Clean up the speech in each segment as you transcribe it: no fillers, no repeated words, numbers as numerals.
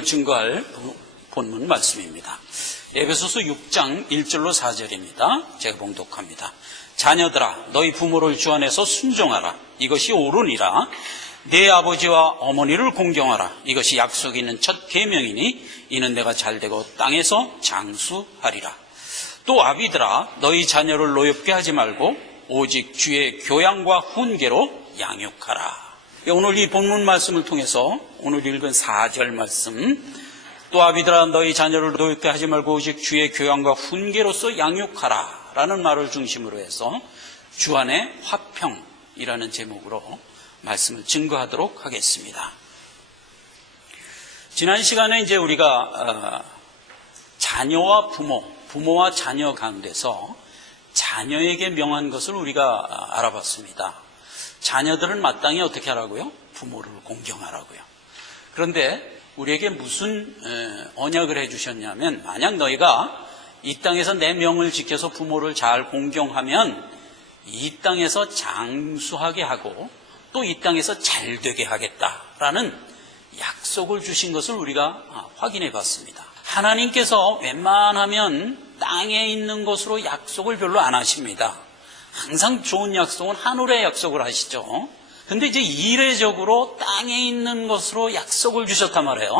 오늘 증거할 본문 말씀입니다. 에베소서 6장 1절로 4절입니다. 제가 봉독합니다. 자녀들아 너희 부모를 주 안에서 순종하라. 이것이 옳으니라. 내 아버지와 어머니를 공경하라. 이것이 약속 있는 첫 계명이니 이는 내가 잘되고 땅에서 장수하리라. 또 아비들아 너희 자녀를 노엽게 하지 말고 오직 주의 교양과 훈계로 양육하라. 오늘 이 본문 말씀을 통해서 오늘 읽은 4절 말씀, 또 아비들아 너희 자녀를 노엽게 하지 말고 오직 주의 교양과 훈계로서 양육하라 라는 말을 중심으로 해서 주 안의 화평이라는 제목으로 말씀을 증거하도록 하겠습니다. 지난 시간에 이제 우리가 자녀와 부모와 자녀 가운데서 자녀에게 명한 것을 우리가 알아봤습니다. 자녀들은 마땅히 어떻게 하라고요? 부모를 공경하라고요. 그런데 우리에게 무슨 언약을 해주셨냐면, 만약 너희가 이 땅에서 내 명을 지켜서 부모를 잘 공경하면 이 땅에서 장수하게 하고 또 이 땅에서 잘되게 하겠다라는 약속을 주신 것을 우리가 확인해 봤습니다. 하나님께서 웬만하면 땅에 있는 것으로 약속을 별로 안 하십니다. 항상 좋은 약속은 하늘의 약속을 하시죠. 근데 이제 이례적으로 땅에 있는 것으로 약속을 주셨단 말이에요.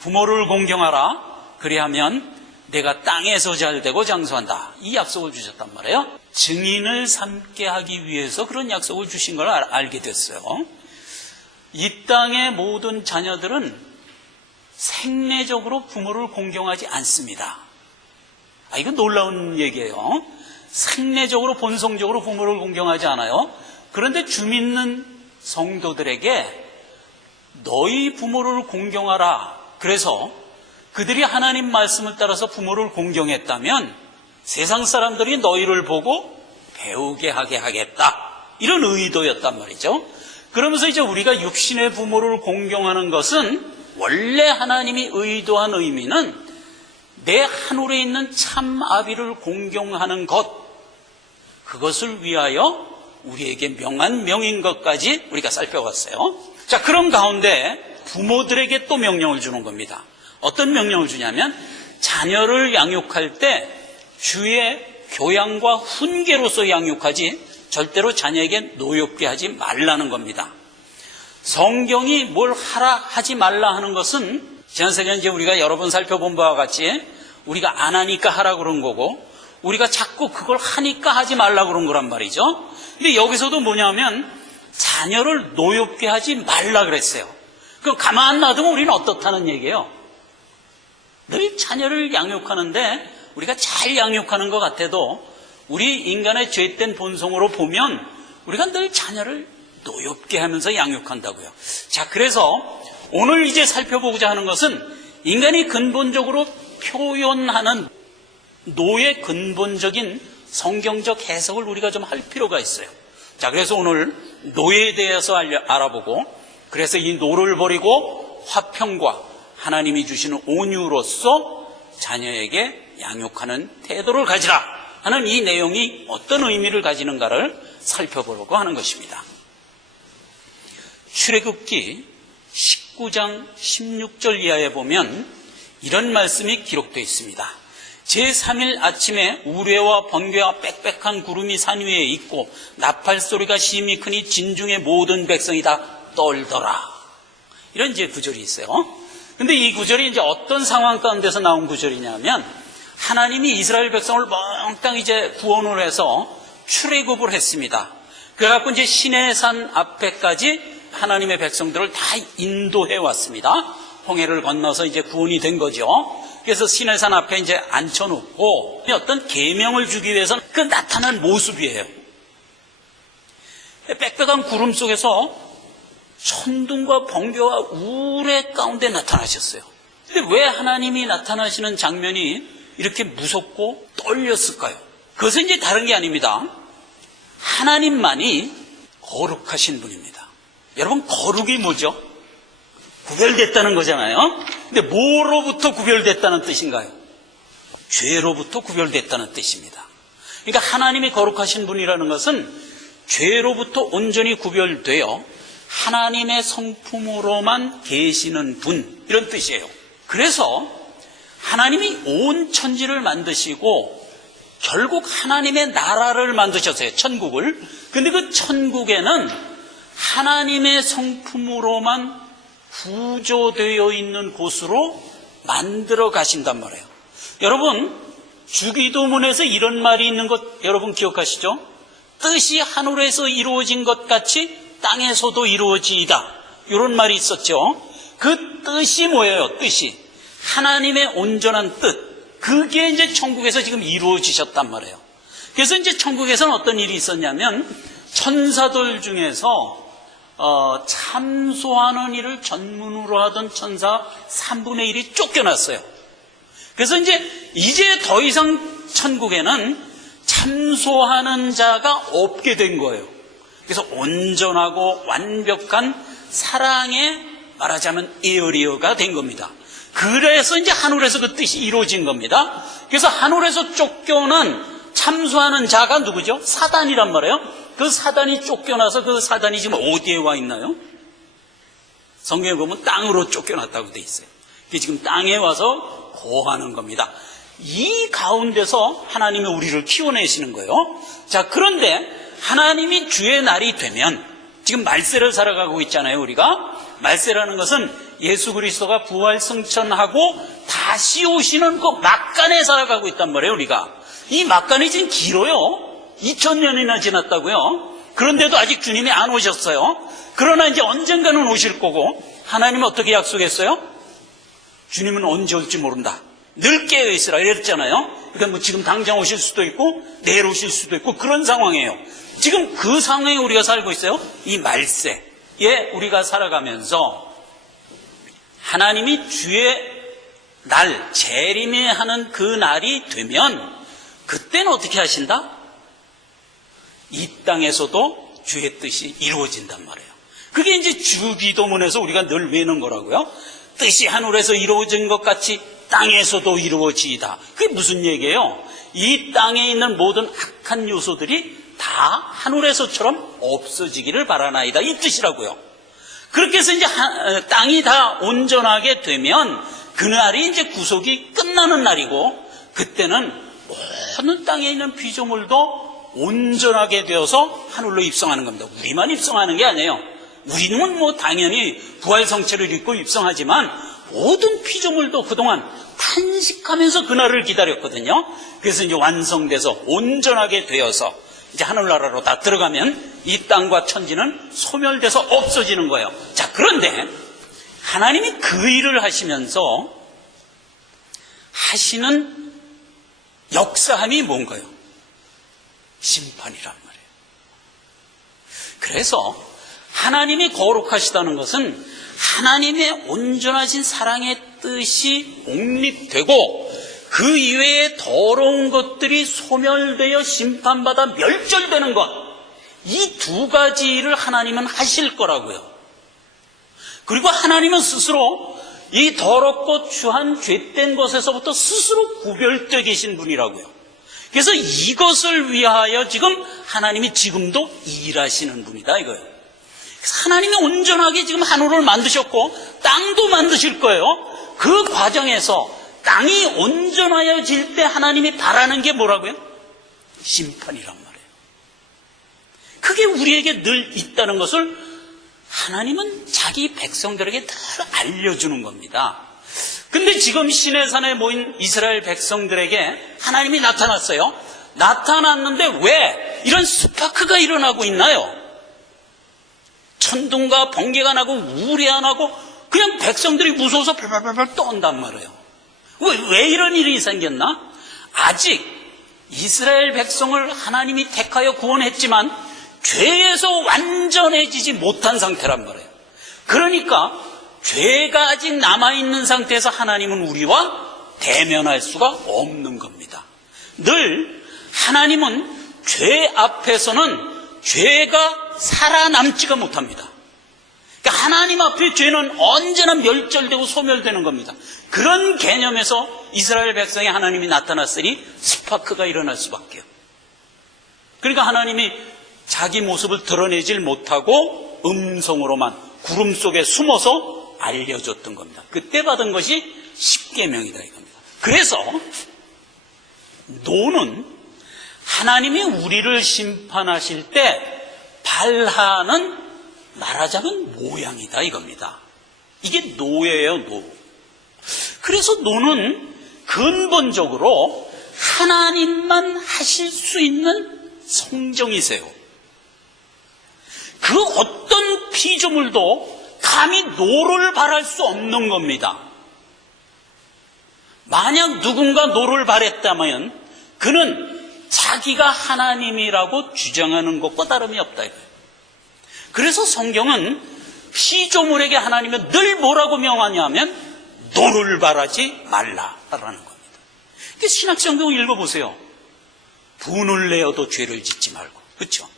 부모를 공경하라. 그리하면 내가 땅에서 잘되고 장수한다. 이 약속을 주셨단 말이에요. 증인을 삼게 하기 위해서 그런 약속을 주신 걸 알게 됐어요. 이 땅의 모든 자녀들은 생내적으로 부모를 공경하지 않습니다. 이건 놀라운 얘기예요. 생내적으로 본성적으로 부모를 공경하지 않아요. 그런데 주 믿는 성도들에게 너희 부모를 공경하라. 그래서 그들이 하나님 말씀을 따라서 부모를 공경했다면 세상 사람들이 너희를 보고 배우게 하게 하겠다. 이런 의도였단 말이죠. 그러면서 이제 우리가 육신의 부모를 공경하는 것은 원래 하나님이 의도한 의미는 내 하늘에 있는 참 아비를 공경하는 것, 그것을 위하여 우리에게 명한 명인 것까지 우리가 살펴봤어요. 자, 그런 가운데 부모들에게 또 명령을 주는 겁니다. 어떤 명령을 주냐면 자녀를 양육할 때 주의 교양과 훈계로서 양육하지 절대로 자녀에게 노엽게 하지 말라는 겁니다. 성경이 뭘 하라 하지 말라 하는 것은 지난 시간에 이제 우리가 여러 번 살펴본 바와 같이 우리가 안 하니까 하라 그런 거고 우리가 자꾸 그걸 하니까 하지 말라 그런 거란 말이죠. 근데 여기서도 뭐냐면 자녀를 노엽게 하지 말라 그랬어요. 그럼 가만 놔두면 우리는 어떻다는 얘기예요? 늘 자녀를 양육하는데 우리가 잘 양육하는 것 같아도 우리 인간의 죄된 본성으로 보면 우리가 늘 자녀를 노엽게 하면서 양육한다고요. 자, 그래서 오늘 이제 살펴보고자 하는 것은 인간이 근본적으로 표현하는 노의 근본적인 성경적 해석을 우리가 좀 할 필요가 있어요. 자, 그래서 오늘 노에 대해서 알아보고, 그래서 이 노를 버리고 화평과 하나님이 주시는 온유로서 자녀에게 양육하는 태도를 가지라 하는 이 내용이 어떤 의미를 가지는가를 살펴보려고 하는 것입니다. 출애굽기 19장 16절 이하에 보면 이런 말씀이 기록되어 있습니다. 제3일 아침에 우레와 번개와 빽빽한 구름이 산 위에 있고 나팔 소리가 심히 크니 진중의 모든 백성이 다 떨더라. 이런 이제 구절이 있어요. 근데 이 구절이 이제 어떤 상황 가운데서 나온 구절이냐면 하나님이 이스라엘 백성을 몽땅 이제 구원을 해서 출애굽을 했습니다. 그래갖고 이제 시내산 앞에까지 하나님의 백성들을 다 인도해 왔습니다. 홍해를 건너서 이제 구원이 된 거죠. 그래서 시내산 앞에 이제 앉혀놓고 어떤 계명을 주기 위해서 그 나타난 모습이에요. 빽빽한 구름 속에서 천둥과 번개와 우레 가운데 나타나셨어요. 근데 왜 하나님이 나타나시는 장면이 이렇게 무섭고 떨렸을까요? 그것은 이제 다른 게 아닙니다. 하나님만이 거룩하신 분입니다. 여러분, 거룩이 뭐죠? 구별됐다는 거잖아요. 근데 뭐로부터 구별됐다는 뜻인가요? 죄로부터 구별됐다는 뜻입니다. 그러니까 하나님이 거룩하신 분이라는 것은 죄로부터 온전히 구별되어 하나님의 성품으로만 계시는 분, 이런 뜻이에요. 그래서 하나님이 온 천지를 만드시고 결국 하나님의 나라를 만드셨어요. 천국을. 근데 그 천국에는 하나님의 성품으로만 구조되어 있는 곳으로 만들어 가신단 말이에요. 여러분, 주기도문에서 이런 말이 있는 것 여러분 기억하시죠? 뜻이 하늘에서 이루어진 것 같이 땅에서도 이루어지이다. 이런 말이 있었죠. 그 뜻이 뭐예요? 뜻이 하나님의 온전한 뜻, 그게 이제 천국에서 지금 이루어지셨단 말이에요. 그래서 이제 천국에서는 어떤 일이 있었냐면 천사들 중에서 참소하는 일을 전문으로 하던 천사 3분의 1이 쫓겨났어요. 그래서 이제 더 이상 천국에는 참소하는 자가 없게 된 거예요. 그래서 온전하고 완벽한 사랑의 말하자면 에어리어가 된 겁니다. 그래서 이제 하늘에서 그 뜻이 이루어진 겁니다. 그래서 하늘에서 쫓겨난 참소하는 자가 누구죠? 사단이란 말이에요. 그 사단이 쫓겨나서 그 사단이 지금 어디에 와 있나요? 성경에 보면 땅으로 쫓겨났다고 돼 있어요. 그게 지금 땅에 와서 거하는 겁니다. 이 가운데서 하나님이 우리를 키워내시는 거예요. 자, 그런데 하나님이 주의 날이 되면 지금 말세를 살아가고 있잖아요. 우리가 말세라는 것은 예수 그리스도가 부활 승천하고 다시 오시는 그 막간에 살아가고 있단 말이에요. 우리가 이 막간이 지금 길어요. 2000년이나 지났다고요. 그런데도 아직 주님이 안 오셨어요. 그러나 이제 언젠가는 오실 거고, 하나님은 어떻게 약속했어요? 주님은 언제 올지 모른다. 늘 깨어있으라 이랬잖아요. 그러니까 뭐 지금 당장 오실 수도 있고 내일 오실 수도 있고 그런 상황이에요. 지금 그 상황에 우리가 살고 있어요. 이 말세에 우리가 살아가면서 하나님이 주의 날, 재림하는 그 날이 되면 그때는 어떻게 하신다? 이 땅에서도 주의 뜻이 이루어진단 말이에요. 그게 이제 주기도문에서 우리가 늘 외우는 거라고요. 뜻이 하늘에서 이루어진 것 같이 땅에서도 이루어지이다. 그게 무슨 얘기예요? 이 땅에 있는 모든 악한 요소들이 다 하늘에서처럼 없어지기를 바라나이다. 이 뜻이라고요. 그렇게 해서 이제 땅이 다 온전하게 되면 그날이 이제 구속이 끝나는 날이고, 그때는 모든 땅에 있는 피조물도 온전하게 되어서 하늘로 입성하는 겁니다. 우리만 입성하는 게 아니에요. 우리는 뭐 당연히 부활 성체를 입고 입성하지만 모든 피조물도 그동안 탄식하면서 그날을 기다렸거든요. 그래서 이제 완성돼서 온전하게 되어서 이제 하늘나라로 다 들어가면 이 땅과 천지는 소멸돼서 없어지는 거예요. 자, 그런데 하나님이 그 일을 하시면서 하시는 역사함이 뭔가요? 심판이란 말이에요. 그래서 하나님이 거룩하시다는 것은 하나님의 온전하신 사랑의 뜻이 옥립되고 그 이외에 더러운 것들이 소멸되어 심판받아 멸절되는 것, 이 두 가지 일을 하나님은 하실 거라고요. 그리고 하나님은 스스로 이 더럽고 추한 죄된 것에서부터 스스로 구별되어 계신 분이라고요. 그래서 이것을 위하여 지금 하나님이 지금도 일하시는 분이다 이거예요. 하나님이 온전하게 지금 하늘을 만드셨고 땅도 만드실 거예요. 그 과정에서 땅이 온전하여질 때 하나님이 바라는 게 뭐라고요? 심판이란 말이에요. 그게 우리에게 늘 있다는 것을 하나님은 자기 백성들에게 늘 알려주는 겁니다. 근데 지금 시내산에 모인 이스라엘 백성들에게 하나님이 나타났어요. 나타났는데 왜 이런 스파크가 일어나고 있나요? 천둥과 번개가 나고 우레가 나고 그냥 백성들이 무서워서 벌벌벌 떤단 말이에요. 왜 이런 일이 생겼나? 아직 이스라엘 백성을 하나님이 택하여 구원했지만 죄에서 완전해지지 못한 상태란 말이에요. 그러니까 죄가 아직 남아있는 상태에서 하나님은 우리와 대면할 수가 없는 겁니다. 늘 하나님은 죄 앞에서는 죄가 살아남지가 못합니다. 그러니까 하나님 앞에 죄는 언제나 멸절되고 소멸되는 겁니다. 그런 개념에서 이스라엘 백성에 하나님이 나타났으니 스파크가 일어날 수밖에요. 그러니까 하나님이 자기 모습을 드러내질 못하고 음성으로만 구름 속에 숨어서 알려줬던 겁니다. 그때 받은 것이 십계명이다 이겁니다. 그래서 노는 하나님이 우리를 심판하실 때 발하는 말하자면 모양이다 이겁니다. 이게 노예예요, 노. 그래서 노는 근본적으로 하나님만 하실 수 있는 성정이세요. 그 어떤 피조물도 감히 노를 발할 수 없는 겁니다. 만약 누군가 노를 발했다면 그는 자기가 하나님이라고 주장하는 것과 다름이 없다 이거예요. 그래서 성경은 피조물에게 하나님은 늘 뭐라고 명하냐면 노를 발하지 말라라는 겁니다. 신약성경 읽어보세요. 분을 내어도 죄를 짓지 말고, 그렇죠?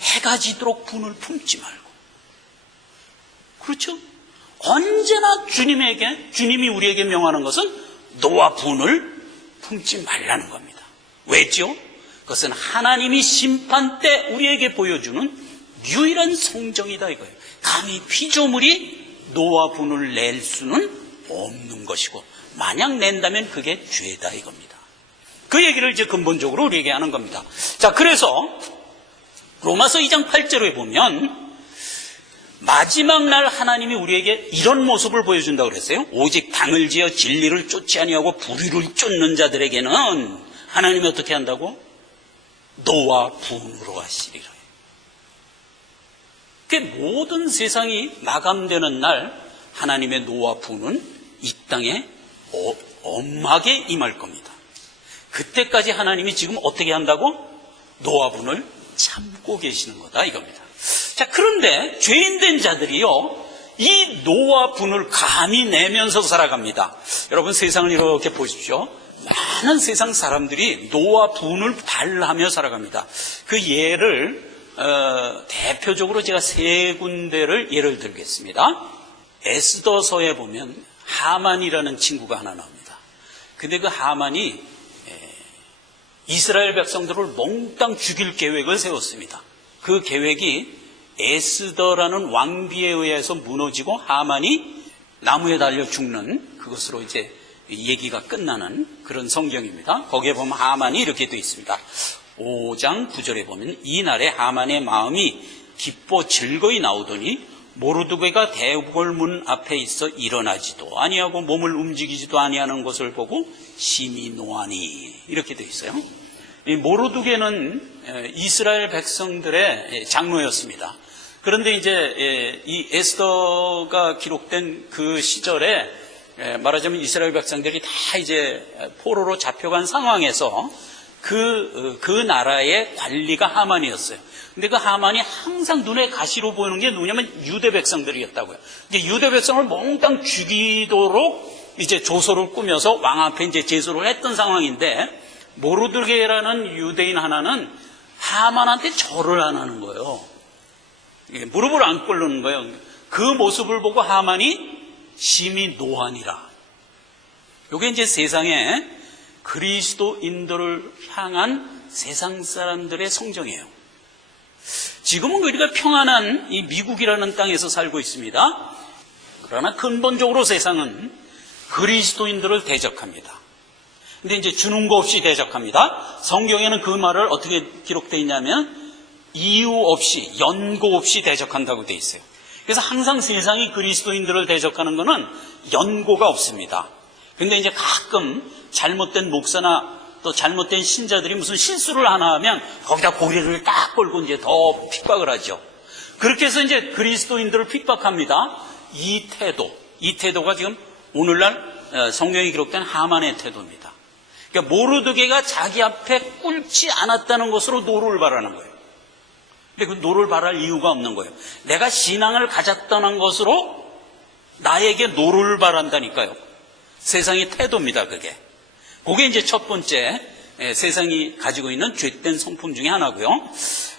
해가 지도록 분을 품지 말고, 그렇죠? 언제나 주님이 우리에게 명하는 것은 노와 분을 품지 말라는 겁니다. 왜죠? 그것은 하나님이 심판 때 우리에게 보여주는 유일한 성정이다 이거예요. 감히 피조물이 노와 분을 낼 수는 없는 것이고, 만약 낸다면 그게 죄다 이겁니다. 그 얘기를 이제 근본적으로 우리에게 하는 겁니다. 자, 그래서 로마서 2장 8절에 보면 마지막 날 하나님이 우리에게 이런 모습을 보여준다고 그랬어요. 오직 당을 지어 진리를 쫓지 아니하고 불의를 쫓는 자들에게는 하나님이 어떻게 한다고? 노와 분으로 하시리라. 그 모든 세상이 마감되는 날 하나님의 노와 분은 이 땅에 엄하게 임할 겁니다. 그때까지 하나님이 지금 어떻게 한다고? 노와 분을 참고 계시는 거다 이겁니다. 자, 그런데 죄인된 자들이요, 이 노와 분을 감히 내면서 살아갑니다. 여러분, 세상을 이렇게 보십시오. 많은 세상 사람들이 노와 분을 발하며 살아갑니다. 그 예를 대표적으로 제가 세 군데를 예를 들겠습니다. 에스더서에 보면 하만이라는 친구가 하나 나옵니다. 근데 그 하만이 이스라엘 백성들을 몽땅 죽일 계획을 세웠습니다. 그 계획이 에스더라는 왕비에 의해서 무너지고 하만이 나무에 달려 죽는 그것으로 이제 얘기가 끝나는 그런 성경입니다. 거기에 보면 하만이 이렇게 되어 있습니다. 5장 9절에 보면 이날에 하만의 마음이 기뻐 즐거이 나오더니 모르드게가 대궐문 앞에 있어 일어나지도 아니하고 몸을 움직이지도 아니하는 것을 보고 심히 노하니 이렇게 되어 있어요. 이 모르드게는 이스라엘 백성들의 장로였습니다. 그런데 이제 이 에스더가 기록된 그 시절에 말하자면 이스라엘 백성들이 다 이제 포로로 잡혀간 상황에서 그 나라의 관리가 하만이었어요. 근데 그 하만이 항상 눈에 가시로 보이는 게 누구냐면 유대 백성들이었다고요. 이제 유대 백성을 몽땅 죽이도록 이제 조소를 꾸며서 왕 앞에 이제 제소를 했던 상황인데 모르드게라는 유대인 하나는 하만한테 절을 안 하는 거예요. 무릎을 안 꿇는 거예요. 그 모습을 보고 하만이 심히 노하니라. 이게 이제 세상에 그리스도인들을 향한 세상 사람들의 성정이에요. 지금은 우리가 평안한 이 미국이라는 땅에서 살고 있습니다. 그러나 근본적으로 세상은 그리스도인들을 대적합니다. 근데 이제 주는 거 없이 대적합니다. 성경에는 그 말을 어떻게 기록되어 있냐면 이유 없이, 연고 없이 대적한다고 되어 있어요. 그래서 항상 세상이 그리스도인들을 대적하는 것은 연고가 없습니다. 근데 이제 가끔 잘못된 목사나 또 잘못된 신자들이 무슨 실수를 하나 하면 거기다 고개를 딱 걸고 이제 더 핍박을 하죠. 그렇게 해서 이제 그리스도인들을 핍박합니다. 이 태도가 지금 오늘날 성경에 기록된 하만의 태도입니다. 그러니까 모르드게가 자기 앞에 꿇지 않았다는 것으로 노를 바라는 거예요. 근데 그 노를 바랄 이유가 없는 거예요. 내가 신앙을 가졌다는 것으로 나에게 노를 바란다니까요. 세상의 태도입니다, 그게. 그게 이제 첫 번째 세상이 가지고 있는 죄된 성품 중에 하나고요.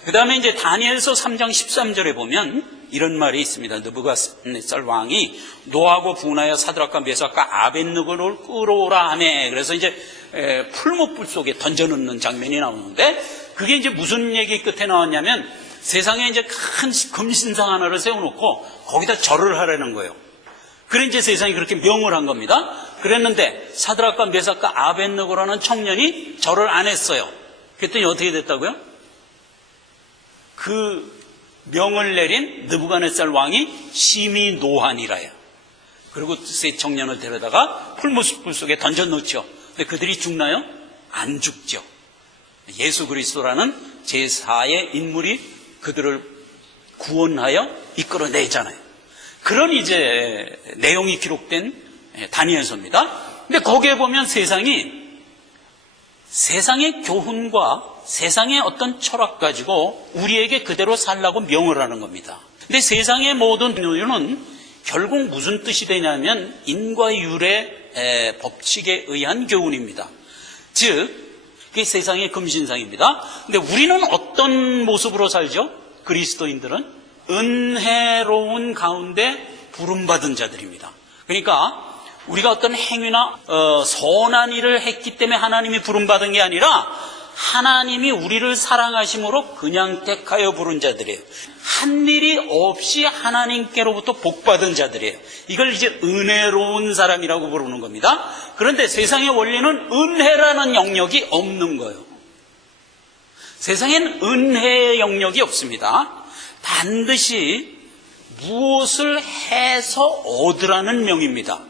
그 다음에 이제 다니엘서 3장 13절에 보면 이런 말이 있습니다. 느부갓네살 왕이 노하고 분하여 사드락과 메삭과 아벳느고를 끌어오라 하네. 그래서 이제 풀무불 속에 던져넣는 장면이 나오는데 그게 이제 무슨 얘기 끝에 나왔냐면 세상에 이제 큰 금신상 하나를 세워놓고 거기다 절을 하라는 거예요. 그래 이제 세상이 그렇게 명을 한 겁니다. 그랬는데 사드락과 메삭과 아벳느고라는 청년이 절을 안 했어요. 그랬더니 어떻게 됐다고요? 그 명을 내린 느부갓네살 왕이 심히 노하니라요. 그리고 세 청년을 데려다가 풀무불 속에 던져놓죠. 근데 그들이 죽나요? 안 죽죠. 예수 그리스도라는 제4의 인물이 그들을 구원하여 이끌어내잖아요. 그런 이제 내용이 기록된 다니엘서입니다. 근데 거기에 보면 세상의 교훈과 세상의 어떤 철학 가지고 우리에게 그대로 살라고 명을 하는 겁니다. 근데 세상의 모든 이유는 결국 무슨 뜻이 되냐면 인과율의 법칙에 의한 교훈입니다. 즉, 그게 세상의 금신상입니다. 근데 우리는 어떤 모습으로 살죠? 그리스도인들은 은혜로운 가운데 부름받은 자들입니다. 그러니까 우리가 어떤 행위나 선한 일을 했기 때문에 하나님이 부름받은 게 아니라 하나님이 우리를 사랑하심으로 그냥 택하여 부른 자들이에요. 한 일이 없이 하나님께로부터 복받은 자들이에요. 이걸 이제 은혜로운 사람이라고 부르는 겁니다. 그런데 세상의 원리는 은혜라는 영역이 없는 거예요. 세상엔 은혜의 영역이 없습니다. 반드시 무엇을 해서 얻으라는 명입니다.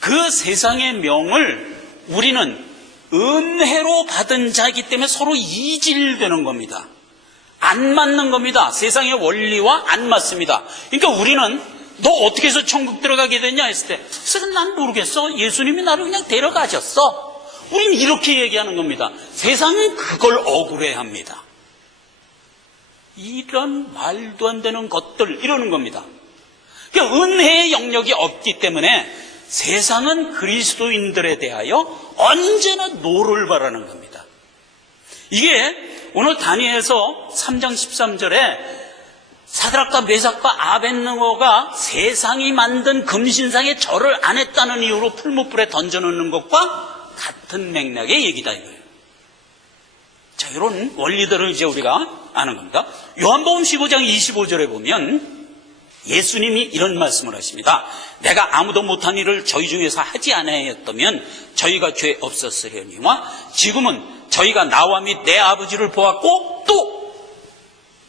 그 세상의 명을 우리는 은혜로 받은 자이기 때문에 서로 이질되는 겁니다. 안 맞는 겁니다. 세상의 원리와 안 맞습니다. 그러니까 우리는 너 어떻게 해서 천국 들어가게 됐냐 했을 때 사실 난 모르겠어. 예수님이 나를 그냥 데려가셨어. 우린 이렇게 얘기하는 겁니다. 세상은 그걸 억울해합니다. 이런 말도 안 되는 것들 이러는 겁니다. 그러니까 은혜의 영역이 없기 때문에 세상은 그리스도인들에 대하여 언제나 노를 바라는 겁니다. 이게 오늘 다니엘서 3장 13절에 사드락과 메삭과 아벳느고가 세상이 만든 금신상에 절을 안 했다는 이유로 풀무불에 던져놓는 것과 같은 맥락의 얘기다 이거예요. 자, 이런 원리들을 이제 우리가 아는 겁니다. 요한복음 15장 25절에 보면 예수님이 이런 말씀을 하십니다. 내가 아무도 못한 일을 저희 중에서 하지 아니하였다면 저희가 죄 없었으려니와 지금은 저희가 나와 및 내 아버지를 보았고 또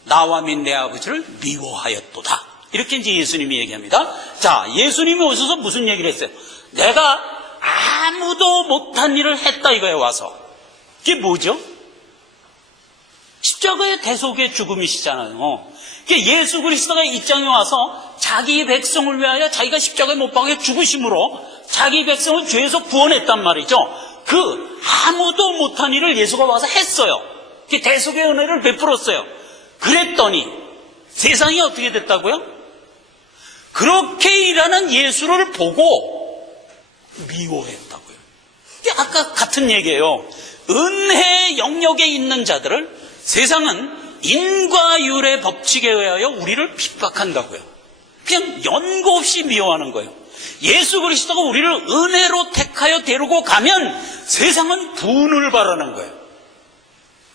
나와 및 내 아버지를 미워하였도다. 이렇게 이제 예수님이 얘기합니다. 자, 예수님이 오셔서 무슨 얘기를 했어요? 내가 아무도 못한 일을 했다 이거에 와서. 이게 뭐죠? 십자가의 대속의 죽음이시잖아요. 예수 그리스도가 이 땅에 와서 자기 백성을 위하여 자기가 십자가에 못 박혀 죽으심으로 자기 백성을 죄에서 구원했단 말이죠. 그 아무도 못한 일을 예수가 와서 했어요. 대속의 은혜를 베풀었어요. 그랬더니 세상이 어떻게 됐다고요? 그렇게 일하는 예수를 보고 미워했다고요. 이게 아까 같은 얘기예요. 은혜 영역에 있는 자들을 세상은 인과율의 법칙에 의하여 우리를 핍박한다고요. 그냥 연고 없이 미워하는 거예요. 예수 그리스도가 우리를 은혜로 택하여 데리고 가면 세상은 분을 바라는 거예요.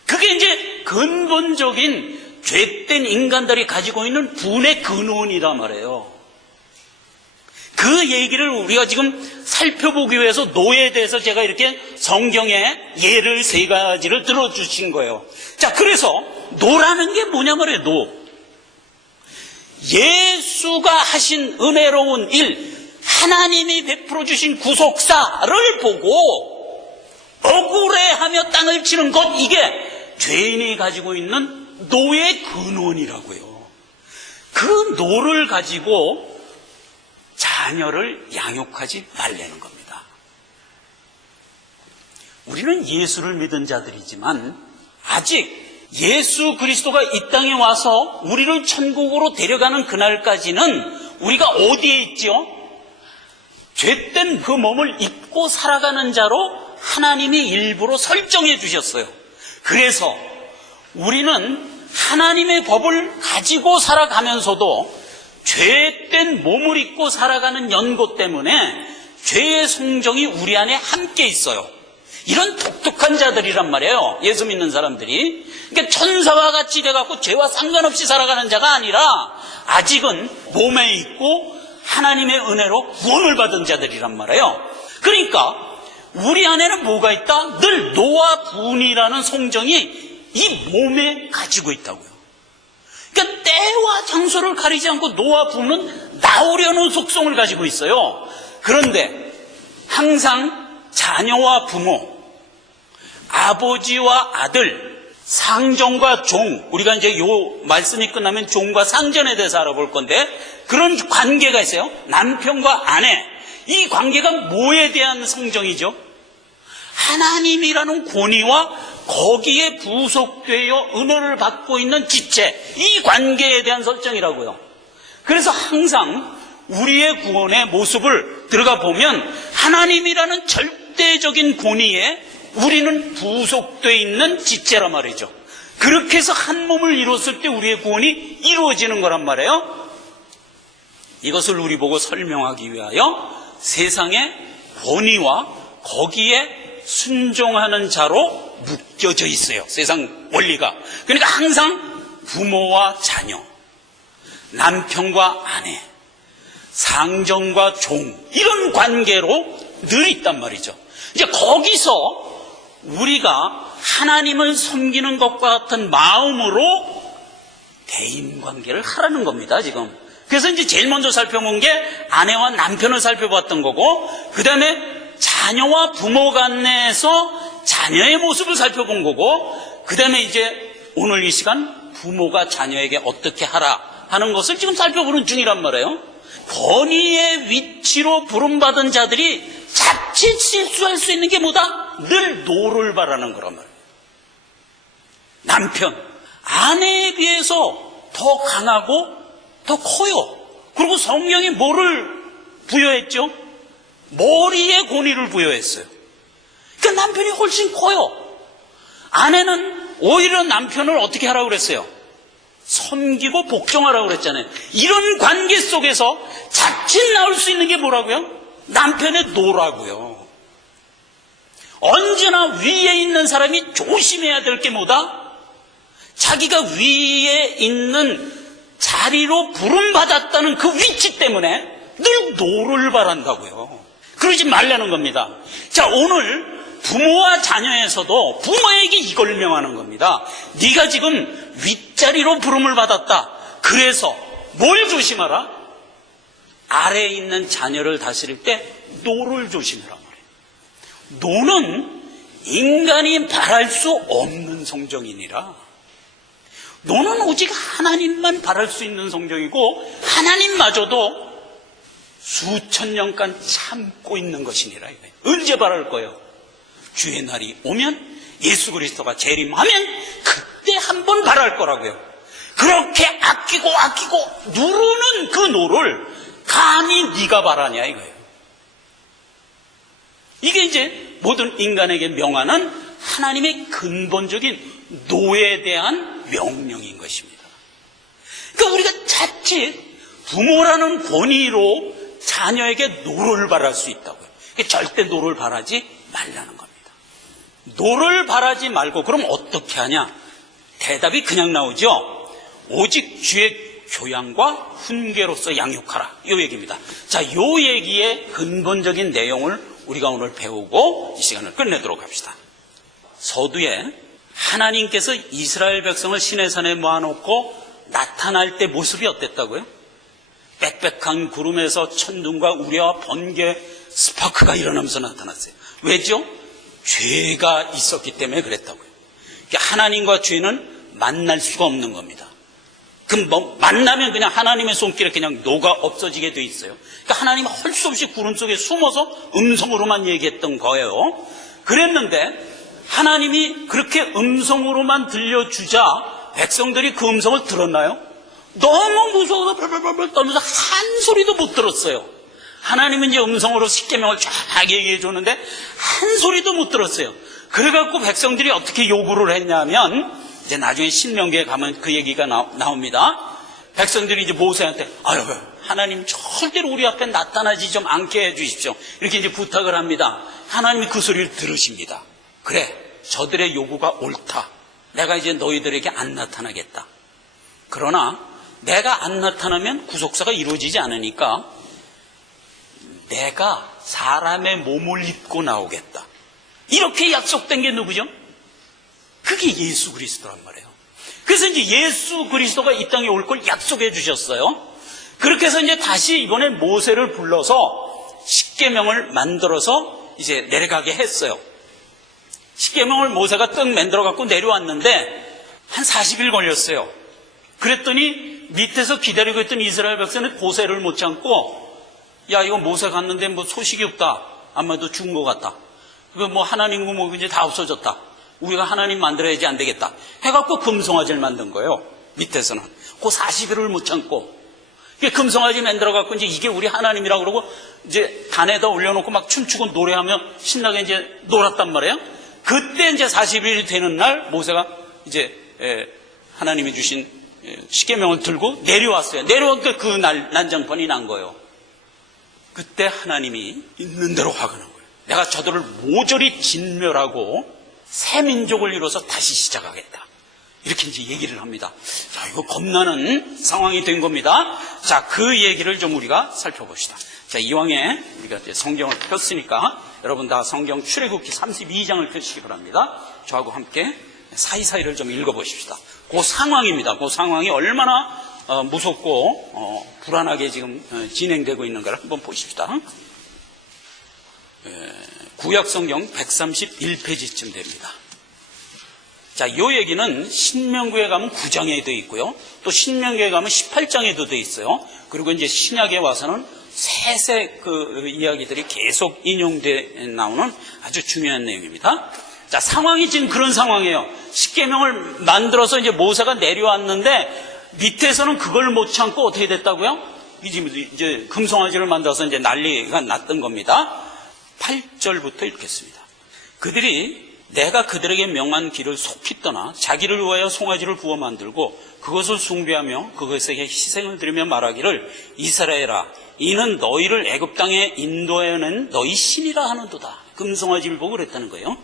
그게 이제 근본적인 죄된 인간들이 가지고 있는 분의 근원이란 말이에요. 그 얘기를 우리가 지금 살펴보기 위해서 노에 대해서 제가 이렇게 성경에 예를 세 가지를 들어주신 거예요. 자, 그래서 노라는 게 뭐냐 말이에요. 노. 예수가 하신 은혜로운 일, 하나님이 베풀어 주신 구속사를 보고 억울해하며 땅을 치는 것, 이게 죄인이 가지고 있는 노의 근원이라고요. 그 노를 가지고 자녀를 양육하지 말라는 겁니다. 우리는 예수를 믿은 자들이지만 아직 예수 그리스도가 이 땅에 와서 우리를 천국으로 데려가는 그날까지는 우리가 어디에 있죠? 죄된 그 몸을 입고 살아가는 자로 하나님이 일부러 설정해 주셨어요. 그래서 우리는 하나님의 법을 가지고 살아가면서도 죄된 몸을 입고 살아가는 연고 때문에 죄의 성정이 우리 안에 함께 있어요. 이런 독특한 자들이란 말이에요. 예수 믿는 사람들이. 그러니까 천사와 같이 돼갖고 죄와 상관없이 살아가는 자가 아니라 아직은 몸에 있고 하나님의 은혜로 구원을 받은 자들이란 말이에요. 그러니까 우리 안에는 뭐가 있다? 늘 노와 분이라는 성정이 이 몸에 가지고 있다고요. 그러니까 때와 장소를 가리지 않고 노와 분은 나오려는 속성을 가지고 있어요. 그런데 항상 자녀와 부모, 아버지와 아들, 상전과 종, 우리가 이제 요 말씀이 끝나면 종과 상전에 대해서 알아볼 건데 그런 관계가 있어요. 남편과 아내, 이 관계가 뭐에 대한 성정이죠? 하나님이라는 권위와 거기에 부속되어 은혜를 받고 있는 지체, 이 관계에 대한 설정이라고요. 그래서 항상 우리의 구원의 모습을 들어가 보면 하나님이라는 절대적인 권위에 우리는 부속되어 있는 지체란 말이죠. 그렇게 해서 한 몸을 이뤘을 때 우리의 구원이 이루어지는 거란 말이에요. 이것을 우리 보고 설명하기 위하여 세상의 권위와 거기에 순종하는 자로 묶여져 있어요. 세상 원리가. 그러니까 항상 부모와 자녀, 남편과 아내, 상전과 종, 이런 관계로 늘 있단 말이죠. 이제 거기서 우리가 하나님을 섬기는 것과 같은 마음으로 대인관계를 하라는 겁니다, 지금. 그래서 이제 제일 먼저 살펴본 게 아내와 남편을 살펴봤던 거고, 그 다음에 자녀와 부모 간에서 자녀의 모습을 살펴본 거고, 그 다음에 이제 오늘 이 시간 부모가 자녀에게 어떻게 하라 하는 것을 지금 살펴보는 중이란 말이에요. 권위의 위치로 부름받은 자들이 자칫 실수할 수 있는 게 뭐다? 늘 노를 바라는 거란 말이에요. 남편, 아내에 비해서 더 강하고 더 커요. 그리고 성경이 뭐를 부여했죠? 머리에 권위를 부여했어요. 그러니까 남편이 훨씬 커요. 아내는 오히려 남편을 어떻게 하라고 그랬어요? 섬기고 복종하라고 그랬잖아요. 이런 관계 속에서 자칫 나올 수 있는 게 뭐라고요? 남편의 노라고요. 언제나 위에 있는 사람이 조심해야 될 게 뭐다? 자기가 위에 있는 자리로 부름받았다는 그 위치 때문에 늘 노를 바란다고요. 그러지 말라는 겁니다. 자, 오늘 부모와 자녀에서도 부모에게 이걸 명하는 겁니다. 네가 지금 윗자리로 부름을 받았다. 그래서 뭘 조심하라? 아래에 있는 자녀를 다스릴 때 노를 조심해라 말이에요. 노는 인간이 바랄 수 없는 성정이니라. 노는 오직 하나님만 바랄 수 있는 성정이고 하나님마저도 수천 년간 참고 있는 것이니라. 언제 바랄 거예요? 주의 날이 오면 예수 그리스도가 재림하면 그때 한번 바랄 거라고요. 그렇게 아끼고 누르는 그 노를 감히 네가 바라냐 이거예요. 이게 이제 모든 인간에게 명하는 하나님의 근본적인 노에 대한 명령인 것입니다. 그러니까 우리가 자칫 부모라는 권위로 자녀에게 노를 바랄 수 있다고요. 그러니까 절대 노를 바라지 말라는 겁니다. 노를 바라지 말고 그럼 어떻게 하냐? 대답이 그냥 나오죠. 오직 주의 교양과 훈계로서 양육하라. 이 얘기입니다. 자, 이 얘기의 근본적인 내용을 우리가 오늘 배우고 이 시간을 끝내도록 합시다. 서두에 하나님께서 이스라엘 백성을 시내산에 모아놓고 나타날 때 모습이 어땠다고요? 빽빽한 구름에서 천둥과 우레와 번개 스파크가 일어나면서 나타났어요. 왜죠? 죄가 있었기 때문에 그랬다고요. 그러니까 하나님과 죄는 만날 수가 없는 겁니다. 그럼 뭐 만나면 그냥 하나님의 손길에 그냥 녹아 없어지게 돼 있어요. 그러니까 하나님은 할 수 없이 구름 속에 숨어서 음성으로만 얘기했던 거예요. 그랬는데 하나님이 그렇게 음성으로만 들려주자 백성들이 그 음성을 들었나요? 너무 무서워서 벌벌벌 떨면서 한 소리도 못 들었어요. 하나님은 이제 음성으로 십계명을 쫙 얘기해 줬는데 한 소리도 못 들었어요. 그래갖고 백성들이 어떻게 요구를 했냐면 이제 나중에 신명기에 가면 그 얘기가 나옵니다. 백성들이 이제 모세한테 아유 하나님 절대로 우리 앞에 나타나지 좀 않게 해주십시오. 이렇게 이제 부탁을 합니다. 하나님이 그 소리를 들으십니다. 그래, 저들의 요구가 옳다. 내가 이제 너희들에게 안 나타나겠다. 그러나 내가 안 나타나면 구속사가 이루어지지 않으니까 내가 사람의 몸을 입고 나오겠다. 이렇게 약속된 게 누구죠? 그게 예수 그리스도란 말이에요. 그래서 이제 예수 그리스도가 이 땅에 올 걸 약속해 주셨어요. 그렇게 해서 이제 다시 이번에 모세를 불러서 십계명을 만들어서 이제 내려가게 했어요. 십계명을 모세가 떡 만들어 갖고 내려왔는데 한 40일 걸렸어요. 그랬더니 밑에서 기다리고 있던 이스라엘 백성은 고세를 못 참고, 야, 이거 모세 갔는데 뭐 소식이 없다. 아마도 죽은 것 같다. 그거 뭐 하나님과 뭐 이제 다 없어졌다. 우리가 하나님 만들어야지 안 되겠다. 해갖고 금송아지를 만든 거예요. 밑에서는. 그 40일을 못 참고. 금송아지 만들어갖고 이제 이게 우리 하나님이라고 그러고 이제 단에다 올려놓고 막 춤추고 노래하며 신나게 이제 놀았단 말이에요. 그때 이제 40일이 되는 날 모세가 이제 하나님이 주신 십계명을 들고 내려왔어요. 내려오니까 그 난장판이 난 거예요. 그때 하나님이 있는 대로 화가 난 거예요. 내가 저들을 모조리 진멸하고 새 민족을 이뤄서 다시 시작하겠다. 이렇게 이제 얘기를 합니다. 자, 이거 겁나는 상황이 된 겁니다. 자, 그 얘기를 좀 우리가 살펴봅시다. 자, 이왕에 우리가 이제 성경을 폈으니까 여러분 다 성경 출애굽기 32장을 펴시기 바랍니다. 저하고 함께 사이사이를 좀 읽어보십시다. 그 상황입니다. 그 상황이 얼마나 무섭고 불안하게 지금 진행되고 있는가를 한번 보십시다. 구약성경 131페이지쯤 됩니다. 자, 이 얘기는 신명기에 가면 9장에 되어 있고요. 또 신명기에 가면 18장에도 되어 있어요. 그리고 이제 신약에 와서는 세세 그 이야기들이 계속 인용돼 나오는 아주 중요한 내용입니다. 자, 상황이 지금 그런 상황이에요. 십계명을 만들어서 이제 모세가 내려왔는데 밑에서는 그걸 못 참고 어떻게 됐다고요? 이제 금송아지를 만들어서 이제 난리가 났던 겁니다. 8절부터 읽겠습니다. 그들이 내가 그들에게 명한 길을 속히 떠나 자기를 위하여 송아지를 구워 만들고 그것을 숭배하며 그것에게 희생을 드리며 말하기를 이스라엘아, 이는 너희를 애굽 땅에 인도하여낸 너희 신이라 하는도다. 금송아지를 보고 그랬다는 거예요.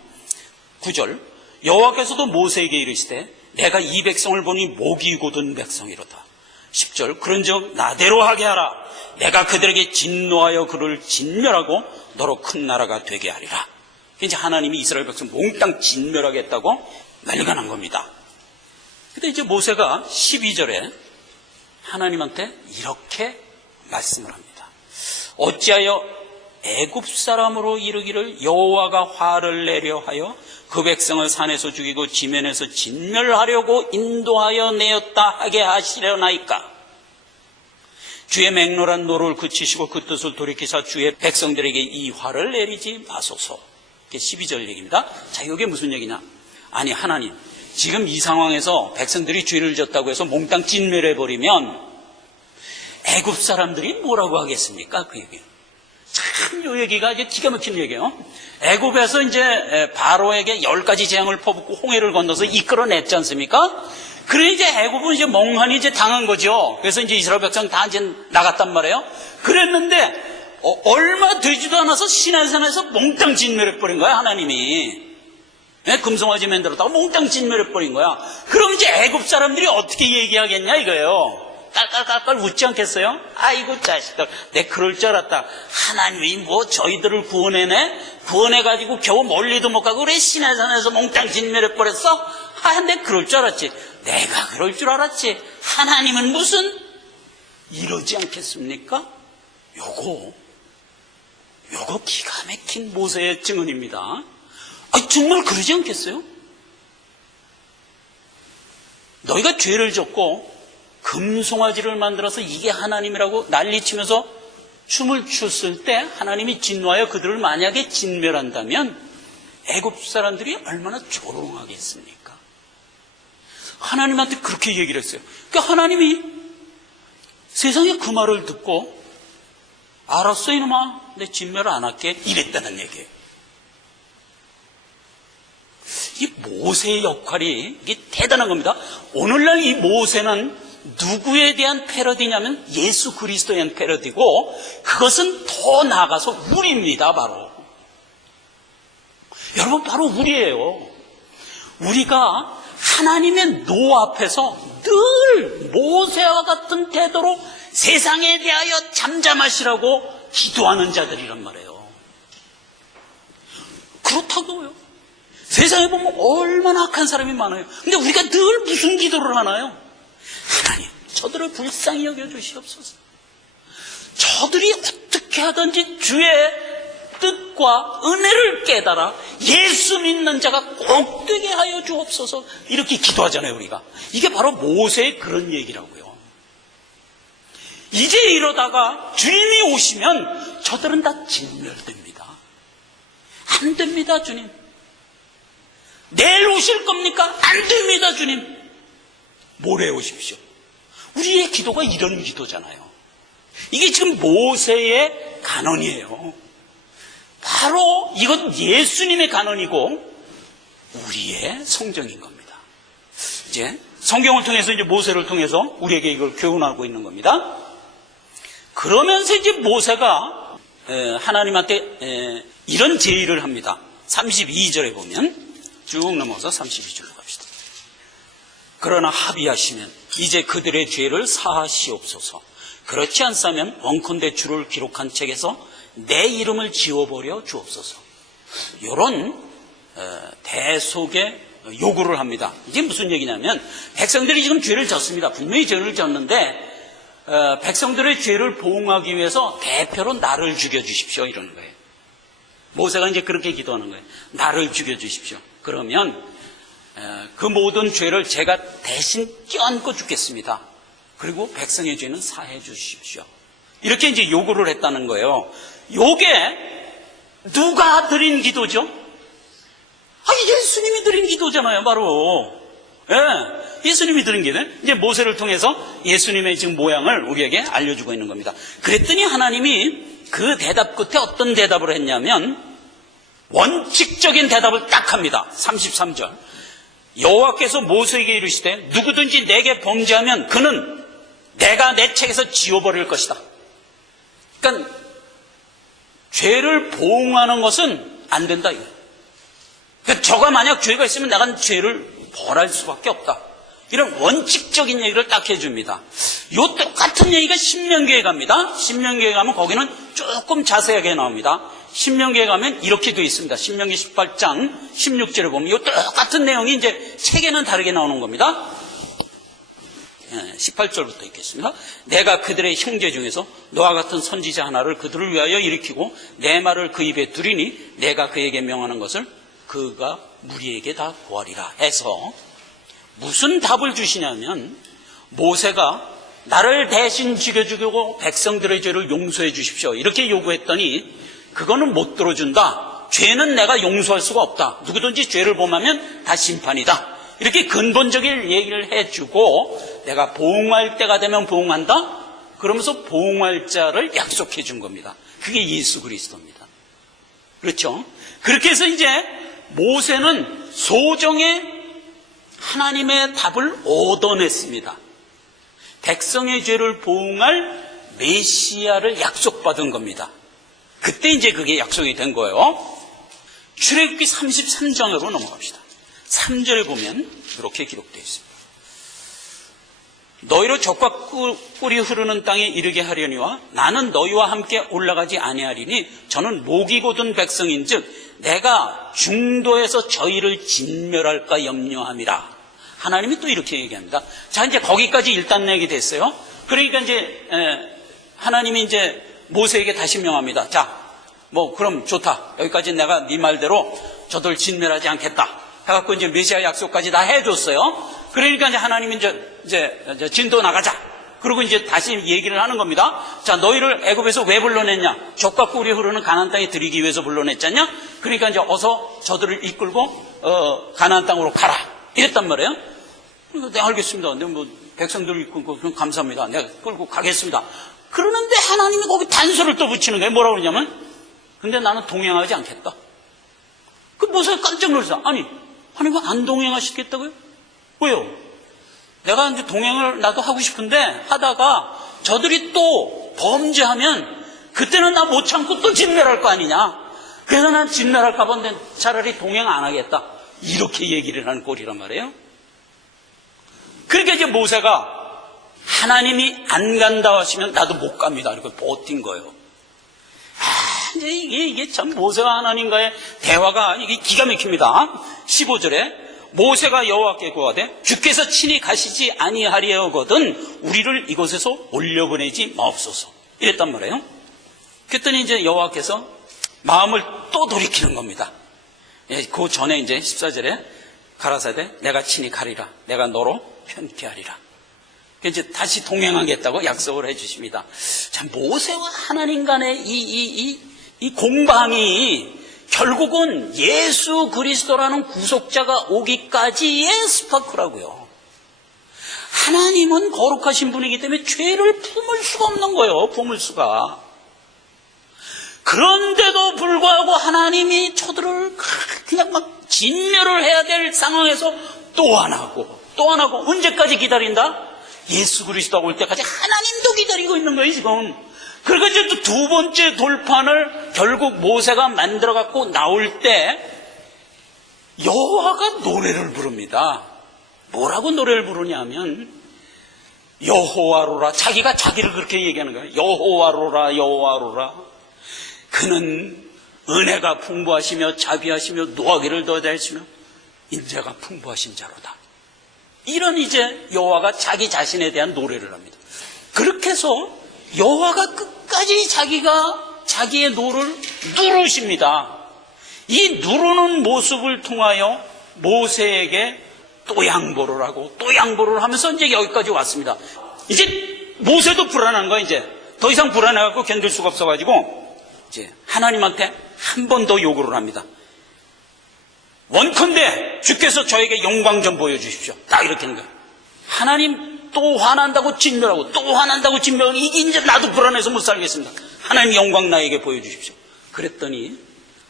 9절, 여호와께서도 모세에게 이르시되 내가 이 백성을 보니 목이 곧은 백성이로다. 10절, 그런즉 나대로 하게 하라. 내가 그들에게 진노하여 그를 진멸하고 너로 큰 나라가 되게 하리라. 이제 하나님이 이스라엘 백성 몽땅 진멸하겠다고 난리가 난 겁니다. 근데 이제 모세가 12절에 하나님한테 이렇게 말씀을 합니다. 어찌하여 애굽 사람으로 이르기를 여호와가 화를 내려 하여 그 백성을 산에서 죽이고 지면에서 진멸하려고 인도하여 내었다 하게 하시려나이까. 주의 맹렬한 노를 그치시고 그 뜻을 돌이키사 주의 백성들에게 이 화를 내리지 마소서. 이게 12절 얘기입니다. 자, 이게 무슨 얘기냐? 아니, 하나님, 지금 이 상황에서 백성들이 죄를 졌다고 해서 몽땅 진멸해버리면 애굽 사람들이 뭐라고 하겠습니까? 그 얘기는. 참, 이 얘기가 이제 기가 막힌 얘기예요. 애굽에서 이제 바로에게 10가지 재앙을 퍼붓고 홍해를 건너서 이끌어냈지 않습니까? 그래 이제 애굽은 이제 멍하니 이제 당한 거죠. 그래서 이제 이스라엘 백성 다 이제 나갔단 말이에요. 그랬는데 얼마 되지도 않아서 시내산에서 몽땅 진멸해버린 거야, 하나님이. 네? 금송아지 만들었다고 몽땅 진멸해버린 거야. 그럼 이제 애굽 사람들이 어떻게 얘기하겠냐 이거예요. 깔깔깔깔 웃지 않겠어요? 아이고 자식들, 내 그럴 줄 알았다. 하나님이 뭐 저희들을 구원해내? 구원해가지고 겨우 멀리도 못 가고 그래 시내산에서 몽땅 진멸해버렸어? 내 그럴 줄 알았지. 내가 그럴 줄 알았지. 하나님은 무슨 이러지 않겠습니까? 요거 기가 막힌 모세의 증언입니다. 정말 그러지 않겠어요? 너희가 죄를 졌고 금송아지를 만들어서 이게 하나님이라고 난리치면서 춤을 췄을 때 하나님이 진노하여 그들을 만약에 진멸한다면 애굽 사람들이 얼마나 조롱하겠습니까? 하나님한테 그렇게 얘기를 했어요. 그러니까 하나님이 세상에 그 말을 듣고 알았어 이놈아, 내 진멸을 안 할게 이랬다는 얘기예요. 이 모세의 역할이 이게 대단한 겁니다. 오늘날 이 모세는 누구에 대한 패러디냐면 예수 그리스도에 대한 패러디고 그것은 더 나아가서 우리입니다. 바로 여러분, 바로 우리예요. 우리가 하나님의 노 앞에서 늘 모세와 같은 태도로 세상에 대하여 잠잠하시라고 기도하는 자들이란 말이에요. 그렇다고요. 세상에 보면 얼마나 악한 사람이 많아요. 근데 우리가 늘 무슨 기도를 하나요? 하나님, 저들을 불쌍히 여겨주시옵소서. 저들이 어떻게 하든지 주의 뜻과 은혜를 깨달아 예수 믿는 자가 꼭 되게 하여 주옵소서. 이렇게 기도하잖아요, 우리가. 이게 바로 모세의 그런 얘기라고요. 이제 이러다가 주님이 오시면 저들은 다 진멸됩니다. 안 됩니다, 주님. 내일 오실 겁니까? 안 됩니다, 주님. 모레 오십시오. 우리의 기도가 이런 기도잖아요. 이게 지금 모세의 간언이에요. 바로 이건 예수님의 간언이고 우리의 성정인 겁니다. 이제 성경을 통해서 이제 모세를 통해서 우리에게 이걸 교훈하고 있는 겁니다. 그러면서 이제 모세가 하나님한테 이런 제의를 합니다. 32절에 보면 쭉 넘어서 32절로 갑시다. 그러나 합의하시면 이제 그들의 죄를 사하시옵소서. 그렇지 않다면 원컨대 주를 기록한 책에서 내 이름을 지워버려 주옵소서. 이런 대속의 요구를 합니다. 이게 무슨 얘기냐면 백성들이 지금 죄를 졌습니다. 분명히 죄를 졌는데 백성들의 죄를 보응하기 위해서 대표로 나를 죽여주십시오 이러는 거예요. 모세가 이제 그렇게 기도하는 거예요. 나를 죽여주십시오. 그러면 그 모든 죄를 제가 대신 껴안고 죽겠습니다. 그리고 백성의 죄는 사해 주십시오. 이렇게 이제 요구를 했다는 거예요. 요게 누가 드린 기도죠? 예수님이 드린 기도잖아요, 바로. 예수님이 드린 기도. 이제 모세를 통해서 예수님의 지금 모양을 우리에게 알려주고 있는 겁니다. 그랬더니 하나님이 그 대답 끝에 어떤 대답을 했냐면 원칙적인 대답을 딱 합니다. 33절. 여호와께서 모세에게 이르시되 누구든지 내게 범죄하면 그는 내가 내 책에서 지워버릴 것이다. 그러니까 죄를 보응하는 것은 안 된다. 그러니까 저가 만약 죄가 있으면 내가 죄를 벌할 수밖에 없다. 이런 원칙적인 얘기를 딱 해줍니다. 요 똑같은 얘기가 신명기에 갑니다. 신명기에 가면 거기는 조금 자세하게 나옵니다. 신명기에 가면 이렇게 되어 있습니다. 신명기 18장 16절에 보면 요 똑같은 내용이 이제 책에는 다르게 나오는 겁니다. 18절부터 읽겠습니다. 내가 그들의 형제 중에서 너와 같은 선지자 하나를 그들을 위하여 일으키고 내 말을 그 입에 두리니 내가 그에게 명하는 것을 그가 무리에게 다 고하리라 해서 무슨 답을 주시냐면 모세가 나를 대신 죽여주고 백성들의 죄를 용서해 주십시오 이렇게 요구했더니 그거는 못 들어준다. 죄는 내가 용서할 수가 없다. 누구든지 죄를 범하면 다 심판이다. 이렇게 근본적인 얘기를 해주고 내가 보응할 때가 되면 보응한다. 그러면서 보응할 자를 약속해 준 겁니다. 그게 예수 그리스도입니다. 그렇죠? 그렇게 해서 이제 모세는 소정의 하나님의 답을 얻어냈습니다. 백성의 죄를 보응할 메시아를 약속받은 겁니다. 그때 이제 그게 약속이 된 거예요. 출애굽기 33장으로 넘어갑시다. 3절에 보면 이렇게 기록되어 있습니다. 너희로 젖과 꿀이 흐르는 땅에 이르게 하려니와 나는 너희와 함께 올라가지 아니하리니 저는 목이 곧은 백성인즉 내가 중도에서 저희를 진멸할까 염려함이라. 하나님이 또 이렇게 얘기합니다. 자, 이제 거기까지 일단 얘기 됐어요. 그러니까 이제 하나님이 이제 모세에게 다시 명합니다. 자, 그럼 좋다. 여기까지 내가 네 말대로 저들 진멸하지 않겠다. 해갖고 이제 메시아 약속까지 다 해줬어요. 그러니까 이제 하나님이 이제 진도 나가자. 그리고 이제 다시 얘기를 하는 겁니다. 자, 너희를 애굽에서 왜 불러냈냐? 젖과 꿀이 흐르는 가나안 땅에 들이기 위해서 불러냈잖냐? 그러니까 이제 어서 저들을 이끌고 가나안 땅으로 가라. 이랬단 말이에요. 네, 알겠습니다. 네, 백성들 이끌고 그럼 감사합니다. 내가 끌고 가겠습니다. 그러는데 하나님이 거기 단서를 또 붙이는 거예요. 뭐라고 그러냐면, 근데 나는 동행하지 않겠다. 그 모세가 깜짝 놀랐어. 아니, 하나님은 안 동행하시겠다고요? 왜요? 내가 이제 동행을 나도 하고 싶은데 하다가 저들이 또 범죄하면 그때는 나 못 참고 또 진멸할 거 아니냐. 그래서 난 진멸할까 봐 차라리 동행 안 하겠다. 이렇게 얘기를 하는 꼴이란 말이에요. 그러니까 이제 모세가 하나님이 안 간다 하시면 나도 못 갑니다. 이렇게 버틴 거예요. 이게 참 모세와 하나님과의 대화가 이게 기가 막힙니다. 15절에 모세가 여호와께 구하되 주께서 친히 가시지 아니하리하거든 우리를 이곳에서 올려보내지 마옵소서. 이랬단 말이에요. 그랬더니 이제 여호와께서 마음을 또 돌이키는 겁니다. 그 전에 이제 14절에 가라사대 내가 친히 가리라. 내가 너로 편케 하리라. 이제 다시 동행하겠다고 약속을 해주십니다. 참 모세와 하나님 간의 이 공방이 결국은 예수 그리스도라는 구속자가 오기까지의 스파크라고요. 하나님은 거룩하신 분이기 때문에 죄를 품을 수가 없는 거예요. 품을 수가. 그런데도 불구하고 하나님이 저들을 그냥 막 진멸을 해야 될 상황에서 또 안 하고 언제까지 기다린다? 예수 그리스도가 올 때까지 하나님도 기다리고 있는 거예요 지금. 그리고 이제 또 두 번째 돌판을 결국 모세가 만들어 갖고 나올 때 여호와가 노래를 부릅니다. 뭐라고 노래를 부르냐면 여호와로라. 자기가 자기를 그렇게 얘기하는 거예요. 여호와로라 여호와로라. 그는 은혜가 풍부하시며 자비하시며 노하기를 더하시며 인자가 풍부하신 자로다. 이런 이제 여호와가 자기 자신에 대한 노래를 합니다. 그렇게 해서 여호와가 끝까지 자기의 노를 누르십니다. 이 누르는 모습을 통하여 모세에게 또 양보를 하고 또 양보를 하면서 이제 여기까지 왔습니다. 이제 모세도 불안한 거야. 이제 더 이상 불안해갖고 견딜 수가 없어가지고 이제 하나님한테 한 번 더 요구를 합니다. 원컨대 주께서 저에게 영광 좀 보여주십시오. 딱 이렇게 하는 거예요. 하나님 또 화난다고 진멸하고 또 화난다고 진멸하고 이제 나도 불안해서 못 살겠습니다. 하나님 영광 나에게 보여주십시오. 그랬더니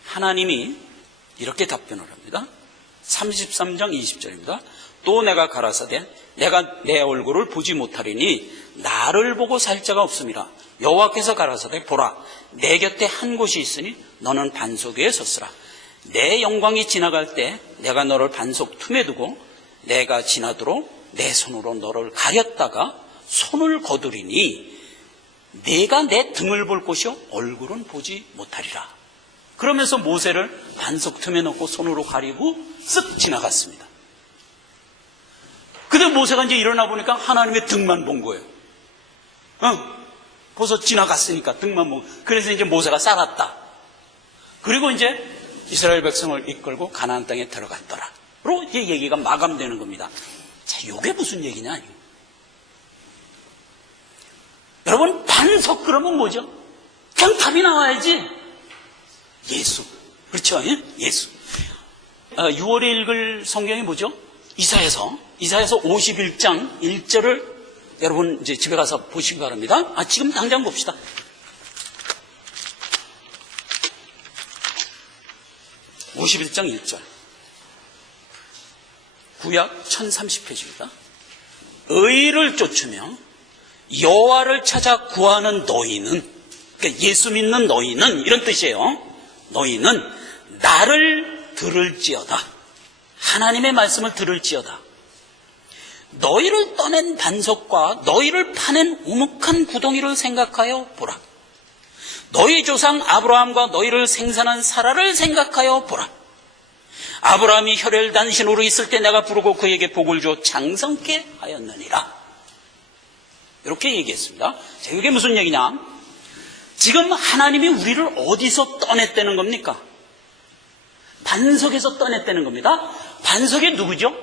하나님이 이렇게 답변을 합니다. 33장 20절입니다. 또 내가 가라사대 내가 내 얼굴을 보지 못하리니 나를 보고 살 자가 없음이라. 여호와께서 가라사대 보라 내 곁에 한 곳이 있으니 너는 반석 위에 섰으라. 내 영광이 지나갈 때 내가 너를 반석 틈에 두고 내가 지나도록 내 손으로 너를 가렸다가 손을 거두리니 내가 내 등을 볼 곳이요 얼굴은 보지 못하리라. 그러면서 모세를 반석 틈에 넣고 손으로 가리고 쓱 지나갔습니다. 근데 모세가 이제 일어나 보니까 하나님의 등만 본 거예요. 벌써 지나갔으니까 등만 본 거예요. 그래서 이제 모세가 살았다. 그리고 이제 이스라엘 백성을 이끌고 가나안 땅에 들어갔더라.로 이제 얘기가 마감되는 겁니다. 자, 이게 무슨 얘기냐? 여러분, 반석 그러면 뭐죠? 그냥 답이 나와야지. 예수. 그렇죠? 예수. 6월에 읽을 성경이 뭐죠? 이사야서 51장 1절을 여러분 이제 집에 가서 보시기 바랍니다. 지금 당장 봅시다. (51장) 1절. 구약 1030페이지입니다. 의를 쫓으며 여호와를 찾아 구하는 너희는, 그러니까 예수 믿는 너희는 이런 뜻이에요. 너희는 나를 들을지어다. 하나님의 말씀을 들을지어다. 너희를 떠낸 반석과 너희를 파낸 우묵한 구덩이를 생각하여 보라. 너희 조상 아브라함과 너희를 생산한 사라를 생각하여 보라. 아브라함이 혈혈단신으로 있을 때 내가 부르고 그에게 복을 줘 장성케 하였느니라. 이렇게 얘기했습니다. 자, 이게 무슨 얘기냐? 지금 하나님이 우리를 어디서 떠냈다는 겁니까? 반석에서 떠냈다는 겁니다. 반석이 누구죠?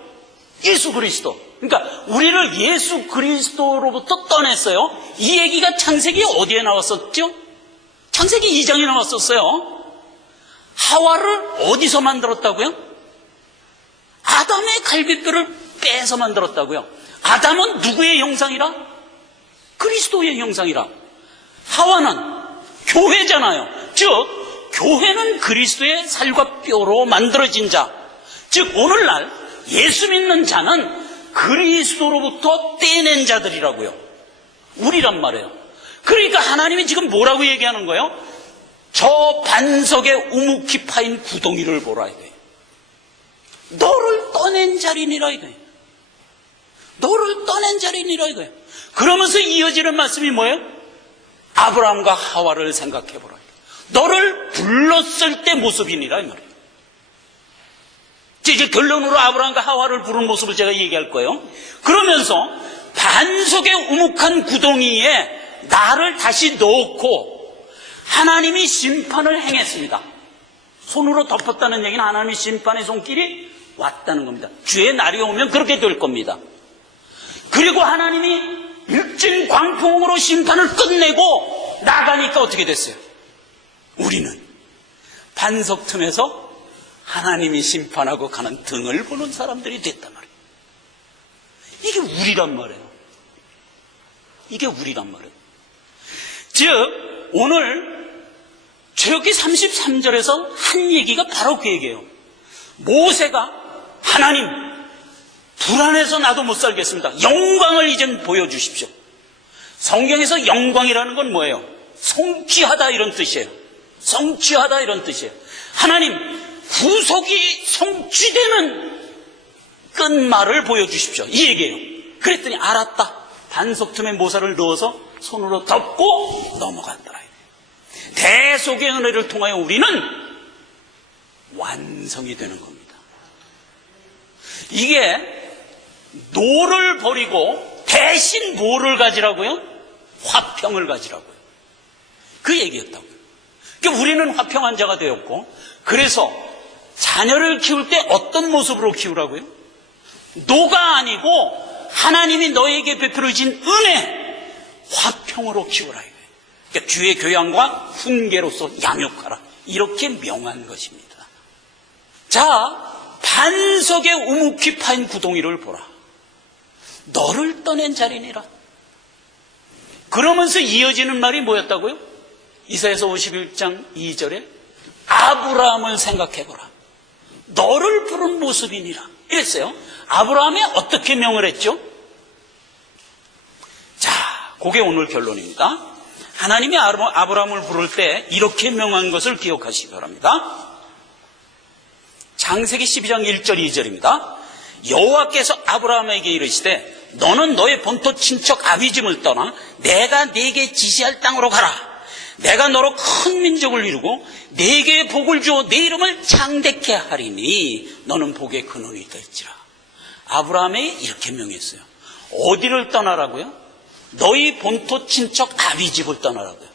예수 그리스도. 그러니까 우리를 예수 그리스도로부터 떠냈어요. 이 얘기가 창세기 어디에 나왔었죠? 창세기 2장에 나왔었어요. 하와를 어디서 만들었다고요? 아담의 갈비뼈를 빼서 만들었다고요. 아담은 누구의 형상이라? 그리스도의 형상이라. 하와는 교회잖아요. 즉 교회는 그리스도의 살과 뼈로 만들어진 자. 즉 오늘날 예수 믿는 자는 그리스도로부터 떼낸 자들이라고요. 우리란 말이에요. 그러니까 하나님이 지금 뭐라고 얘기하는 거예요? 저 반석에 우묵히 파인 구덩이를 보라 이거예요. 너를 떠낸 자리니라 이거예요. 너를 떠낸 자리니라 이거예요. 그러면서 이어지는 말씀이 뭐예요? 아브라함과 하와를 생각해보라. 너를 불렀을 때 모습이니라 이 말이에요. 이제 결론으로 아브라함과 하와를 부른 모습을 제가 얘기할 거예요. 그러면서 반석의 우묵한 구덩이에 나를 다시 넣고 하나님이 심판을 행했습니다. 손으로 덮었다는 얘기는 하나님의 심판의 손길이 왔다는 겁니다. 주의 날이 오면 그렇게 될 겁니다. 그리고 하나님이 일진 광풍으로 심판을 끝내고 나가니까 어떻게 됐어요? 우리는 반석 틈에서 하나님이 심판하고 가는 등을 보는 사람들이 됐단 말이에요. 이게 우리란 말이에요. 이게 우리란 말이에요. 즉 오늘 출애굽기 33절에서 한 얘기가 바로 그 얘기예요. 모세가 하나님 불안해서 나도 못 살겠습니다. 영광을 이젠 보여주십시오. 성경에서 영광이라는 건 뭐예요? 성취하다 이런 뜻이에요. 성취하다 이런 뜻이에요. 하나님 구속이 성취되는 끝말을 보여주십시오. 이 얘기예요. 그랬더니 알았다. 반석 틈에 모세를 넣어서 손으로 덮고 넘어갔더라. 대속의 은혜를 통하여 우리는 완성이 되는 겁니다. 이게 노를 버리고 대신 뭐를 가지라고요? 화평을 가지라고요. 그 얘기였다고요. 그러니까 우리는 화평한 자가 되었고, 그래서 자녀를 키울 때 어떤 모습으로 키우라고요? 노가 아니고 하나님이 너에게 베풀어 주신 은혜, 화평으로 키우라 이거예요. 그러니까 주의 교양과 훈계로서 양육하라, 이렇게 명한 것입니다. 자, 반석의 우묵히 파인 구덩이를 보라. 너를 떠낸 자리니라. 그러면서 이어지는 말이 뭐였다고요? 이사야서 51장 2절에 아브라함을 생각해보라. 너를 부른 모습이니라. 이랬어요. 아브라함이 어떻게 명을 했죠? 자, 그게 오늘 결론입니다. 하나님이 아브라함을 부를 때 이렇게 명한 것을 기억하시기 바랍니다. 창세기 12장 1절 2절입니다. 여호와께서 아브라함에게 이르시되 너는 너의 본토 친척 아비집을 떠나 내가 네게 지시할 땅으로 가라. 내가 너로 큰 민족을 이루고 네게 복을 주어 네 이름을 창대케 하리니 너는 복의 근원이 될지라. 아브라함이 이렇게 명했어요. 어디를 떠나라고요? 너희 본토 친척 아비집을 떠나라고요.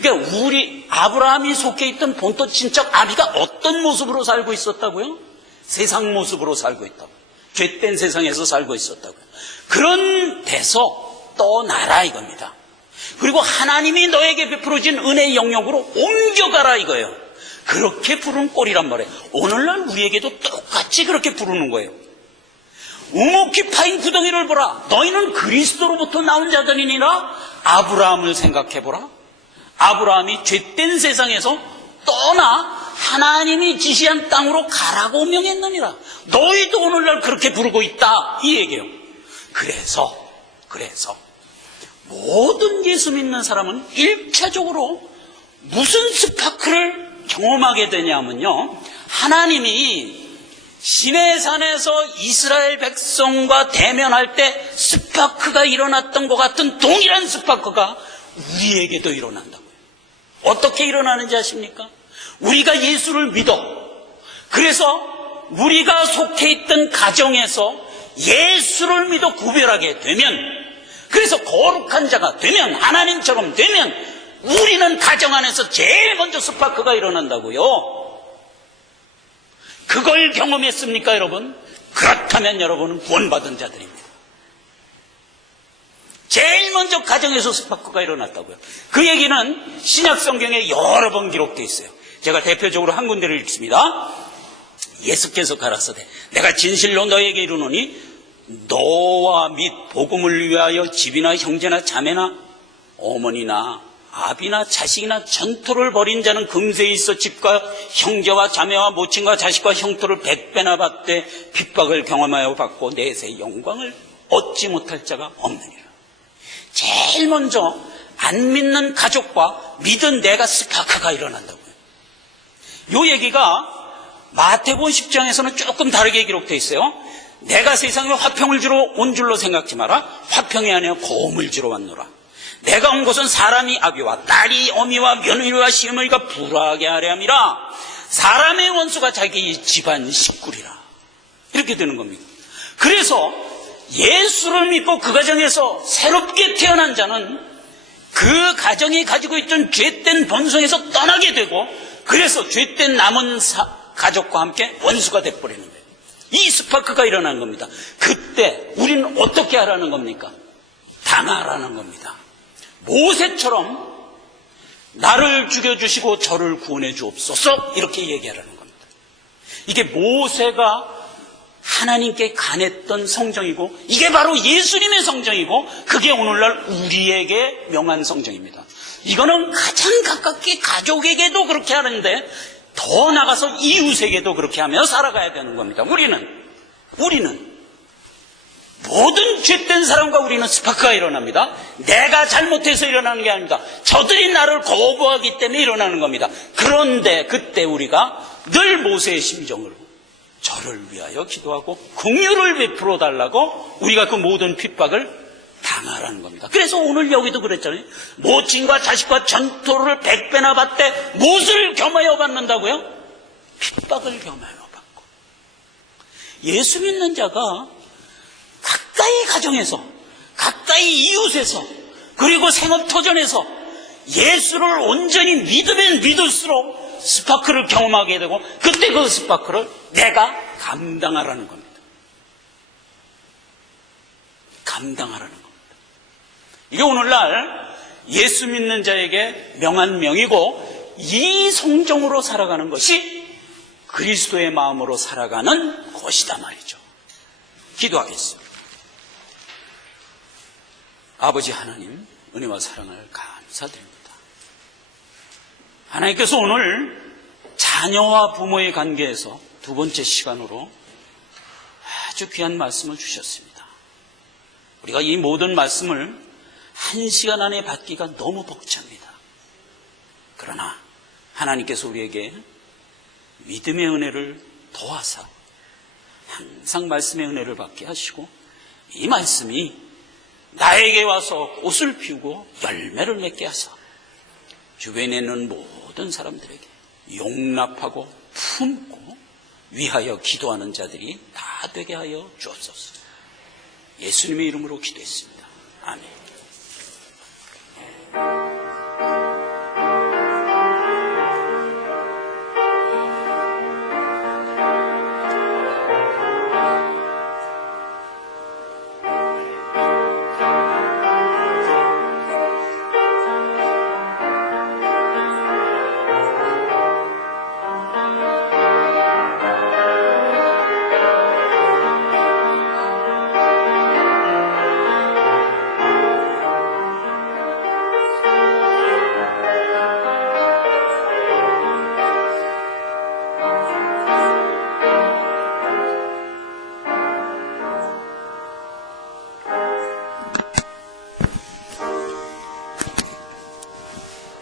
그러니까 아브라함이 속해 있던 본토 친척 아비가 어떤 모습으로 살고 있었다고요? 세상 모습으로 살고 있다고. 죄된 세상에서 살고 있었다고요. 그런 데서 떠나라 이겁니다. 그리고 하나님이 너에게 베풀어진 은혜의 영역으로 옮겨가라 이거예요. 그렇게 부른 꼴이란 말이에요. 오늘날 우리에게도 똑같이 그렇게 부르는 거예요. 우묵히 파인 구덩이를 보라. 너희는 그리스도로부터 나온 자들이니라. 아브라함을 생각해보라. 아브라함이 죄된 세상에서 떠나 하나님이 지시한 땅으로 가라고 명했느니라. 너희도 오늘날 그렇게 부르고 있다 이 얘기예요. 그래서 모든 예수 믿는 사람은 1차적으로 무슨 스파크를 경험하게 되냐면요, 하나님이 시내산에서 이스라엘 백성과 대면할 때 스파크가 일어났던 것 같은 동일한 스파크가 우리에게도 일어난다고요. 어떻게 일어나는지 아십니까? 우리가 예수를 믿어. 그래서 우리가 속해 있던 가정에서 예수를 믿어 구별하게 되면, 그래서 거룩한 자가 되면, 하나님처럼 되면 우리는 가정 안에서 제일 먼저 스파크가 일어난다고요. 그걸 경험했습니까 여러분? 그렇다면 여러분은 구원받은 자들입니다. 제일 먼저 가정에서 스파크가 일어났다고요. 그 얘기는 신약 성경에 여러 번 기록되어 있어요. 제가 대표적으로 한 군데를 읽습니다. 예수께서 가라사대 내가 진실로 너에게 이르노니 너와 및 복음을 위하여 집이나 형제나 자매나 어머니나 아비나 자식이나 전토를 벌인 자는 금세에 있어 집과 형제와 자매와 모친과 자식과 형토를 100배나 받되 핍박을 경험하여 받고 내세 영광을 얻지 못할 자가 없느니라. 제일 먼저 안 믿는 가족과 믿은 내가 스파크가 일어난다고요. 이 얘기가 마태복음 10장에서는 조금 다르게 기록되어 있어요. 내가 세상에 화평을 주러 온 줄로 생각지 마라. 화평이 아니라 고음을 주러 왔노라. 내가 온 것은 사람이 아비와 딸이 어미와 며느리와 시어머니가 불화하게 하려 함이라. 사람의 원수가 자기 집안 식구리라. 이렇게 되는 겁니다. 그래서 예수를 믿고 그 가정에서 새롭게 태어난 자는 그 가정이 가지고 있던 죄된 본성에서 떠나게 되고, 그래서 죄된 남은 가족과 함께 원수가 돼버리는 거예요. 이 스파크가 일어나는 겁니다. 그때 우리는 어떻게 하라는 겁니까? 당하라는 겁니다. 모세처럼 나를 죽여주시고 저를 구원해 주옵소서, 이렇게 얘기하라는 겁니다. 이게 모세가 하나님께 간했던 성정이고, 이게 바로 예수님의 성정이고, 그게 오늘날 우리에게 명한 성정입니다. 이거는 가장 가깝게 가족에게도 그렇게 하는데 더 나가서 이웃에게도 그렇게 하며 살아가야 되는 겁니다. 우리는 모든 죄된 사람과 우리는 스파크가 일어납니다. 내가 잘못해서 일어나는 게 아닙니다. 저들이 나를 거부하기 때문에 일어나는 겁니다. 그런데 그때 우리가 늘 모세의 심정으로 저를 위하여 기도하고 긍휼을 베풀어 달라고 우리가 그 모든 핍박을 당하라는 겁니다. 그래서 오늘 여기도 그랬잖아요. 모친과 자식과 전토를 100배나 받되 무엇을 겸하여 받는다고요? 핍박을 겸하여 받고. 예수 믿는 자가 가까이 가정에서, 가까이 이웃에서, 그리고 생업터전에서 예수를 온전히 믿으면 믿을수록 스파크를 경험하게 되고, 그때 그 스파크를 내가 감당하라는 겁니다. 감당하라는 겁니다. 이게 오늘날 예수 믿는 자에게 명한 명이고, 이 성정으로 살아가는 것이 그리스도의 마음으로 살아가는 것이다 말이죠. 기도하겠습니다. 아버지 하나님, 은혜와 사랑을 감사드립니다. 하나님께서 오늘 자녀와 부모의 관계에서 두 번째 시간으로 아주 귀한 말씀을 주셨습니다. 우리가 이 모든 말씀을 한 시간 안에 받기가 너무 벅찹니다. 그러나 하나님께서 우리에게 믿음의 은혜를 더하사 항상 말씀의 은혜를 받게 하시고, 이 말씀이 나에게 와서 꽃을 피우고 열매를 맺게 하사 주변에 있는 모든 사람들에게 용납하고 품고 위하여 기도하는 자들이 다 되게 하여 주옵소서. 예수님의 이름으로 기도했습니다. 아멘.